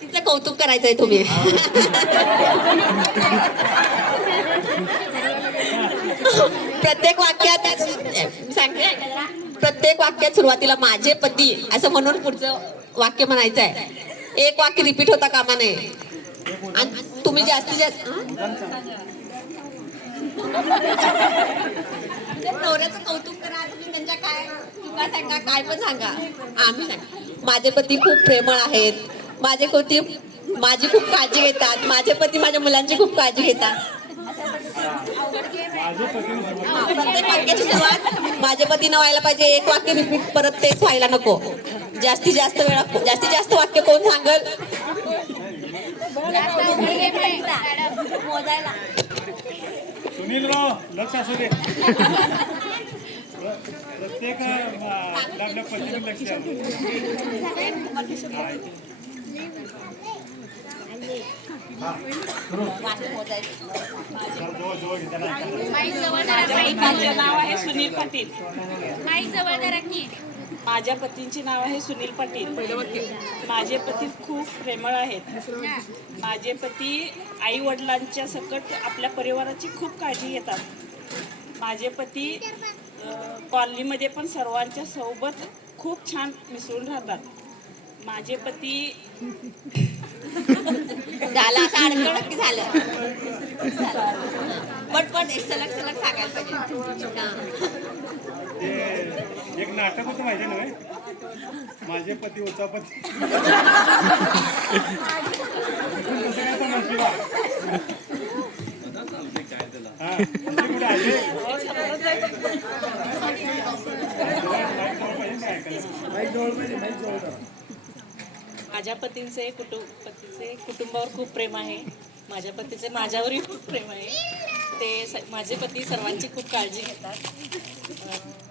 पतीचं कौतुक करायचंय तुम्ही. प्रत्येक वाक्यात सांगते, प्रत्येक वाक्यात सुरुवातीला माझे पती असं म्हणून पुढचं वाक्य म्हणायचं आहे. एक वाक्य रिपीट होता कामा नये. आणि तुम्ही जास्तीत जास्त नवऱ्याचं कौतुक करा. तुम्ही त्यांच्या काय चुका सांगा, काय पण सांगा. आम्ही सांगा माझे पती खूप प्रेमळ आहेत, माझे पती माझी खूप काळजी घेतात, माझे पती माझ्या मुलांची खूप काळजी घेतात. प्रत्येक वाक्याची सुरुवात माझे पती न व्हायला पाहिजे. एक वाक्य रिपीट परत तेच व्हायला नको. जास्तीत जास्त वेळा जास्तीत जास्त वाक्य कोण सांगल? सुनील राव लक्ष असू दे. प्रत्येक आपल्या पतीने लक्ष माझे नाव आहे सुनील पाटील. माझ्या पतींचे नाव आहे सुनील पाटील. माझे पती खूप प्रेमळ आहेत. माझे पती आई वडिलांच्या सकट आपल्या परिवाराची खूप काळजी घेतात. माझे पती कॉलनीमध्ये पण सर्वांच्या सोबत खूप छान मिसळून राहतात. माझे पती झालं असं अडकळत की झालं पटपट एक सलग सलग सांगायला पाहिजे. एक नाटक होतं माहिती नव्हे, माझे पती उचापती. माझ्या पतीचे कुटुंबावर खूप प्रेम आहे. माझ्या पतीचे माझ्यावरही खूप प्रेम आहे. ते माझे पती सर्वांची खूप काळजी घेतात.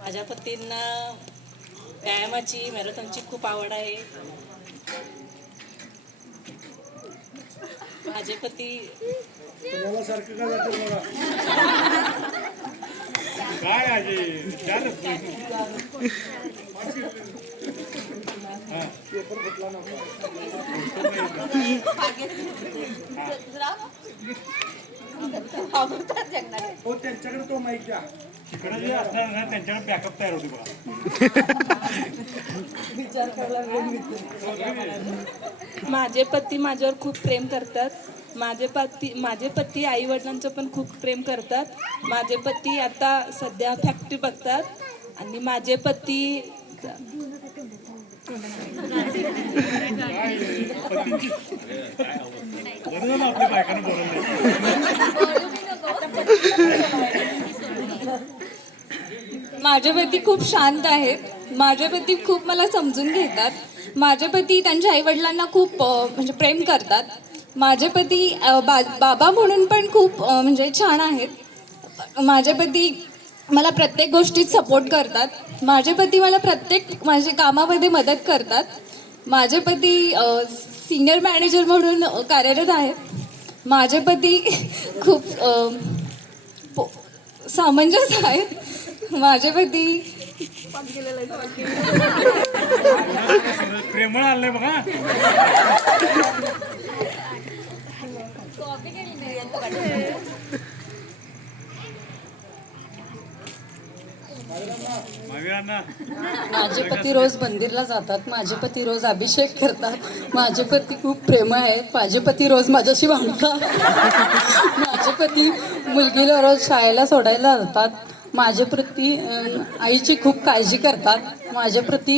माझ्या पतींना व्यायामाची मॅरेथॉनची खूप आवड आहे. माझे पती काय आहे त्यांच्याकडे तो माहिती द्या. तिकडे जे असणार ना त्यांच्याकडे बॅकअप तयार होते बघा. माझे पती माझ्यावर खूप प्रेम करतात. माझे पती आई वडिलांचं पण खूप प्रेम करतात. माझे पती आता सध्या फॅक्टरी बघतात. आणि माझे पती आपल्या बायकांना बोलवलं. माझे पती खूप शांत आहेत. माझे पती खूप मला समजून घेतात. माझे पती त्यांच्या आईवडिलांना खूप म्हणजे प्रेम करतात. माझे पती बाबा म्हणून पण खूप म्हणजे छान आहेत. माझे पती मला प्रत्येक गोष्टीत सपोर्ट करतात. माझे पती मला प्रत्येक माझ्या कामामध्ये मदत करतात. माझे पती सिनियर मॅनेजर म्हणून कार्यरत आहेत. माझे पती खूप सामंजस्य आहेत. माझे पती प्रेमळ आलंय बघा. माझे पती रोज मंदिरला जातात. माझे पती रोज अभिषेक करतात. माझे पती खूप प्रेम आहेत. माझे पती रोज माझ्याशी भांडतात. माझे पती मुलगीला रोज शाळेला सोडायला जातात. माझे पती आईची खूप काळजी करतात. माझे पती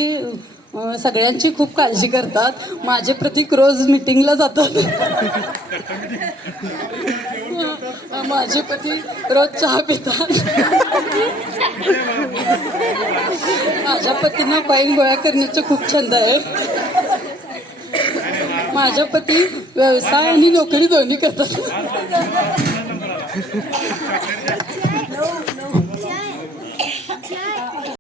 सगळ्यांची खूप काळजी करतात. माझे प्रतीक रोज मीटिंगला जातात. माझे पती रोज चहा पितात. माझ्या पतींना कॉईन गोळा करण्याचा खूप छंद आहे. माझ्या पती व्यवसाय आणि नोकरी दोन्ही करतात.